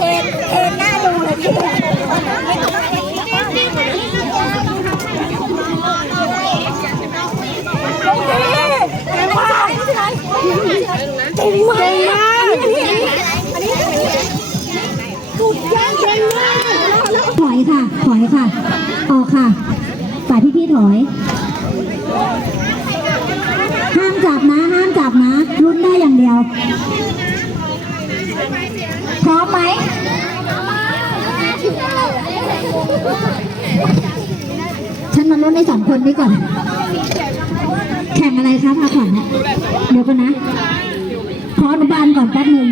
เอ็นเอ็นหน้าดูเลยพี่โอเคเก่งมากเก่งมากเก่งมากอันนี้สุดยอดเก่งมากถอยค่ะ ถอยค่ะ ออกค่ะฝ่ายพี่ๆถอย ห้ามจับนะห้ามจับนะลุ้นได้อย่างเดียว พร้อมไหมฉันมาลุ้นในสองคนนี้ก่อน แข่งอะไรคะพาขวัญเนี่ยเดี๋ยวกันนะขออนุบาลก่อนแป๊บหนึ่ง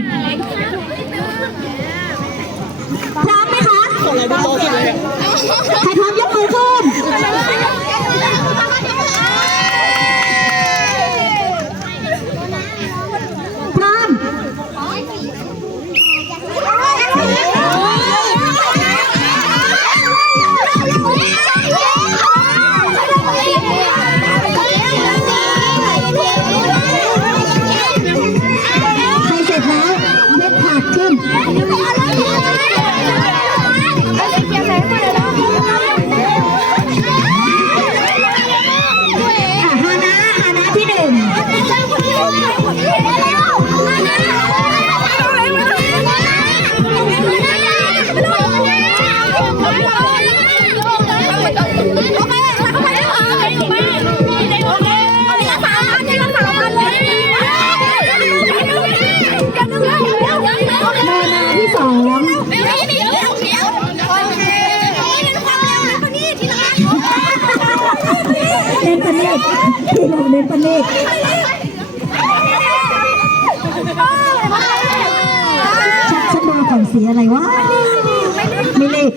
โมนาที่สองเล่นปนิดพี่หนุ่มเล่นปนิด สีอะไรวะมิลิก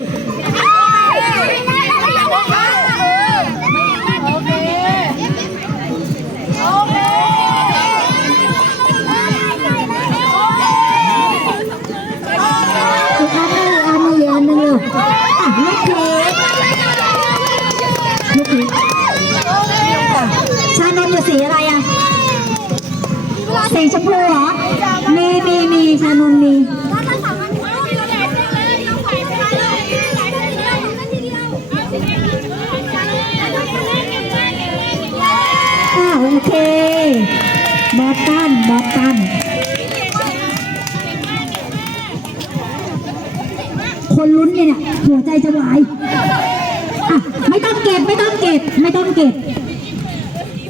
อีกอันหนึงอีกอันหนึงอีกอันหนึงลูกอะลูกเค้กลูกเค้กชานมอยู่สีอะไรอะ สีชมพูเหรอ มีมีมีชานมมี นบอสตันคนลุ้นเนี่ยหัวใจจะวายอะไม่ต้องเก็บไม่ต้องเก็บ ไม่ต้องเก็บ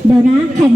เดี๋ยวนะแข่ง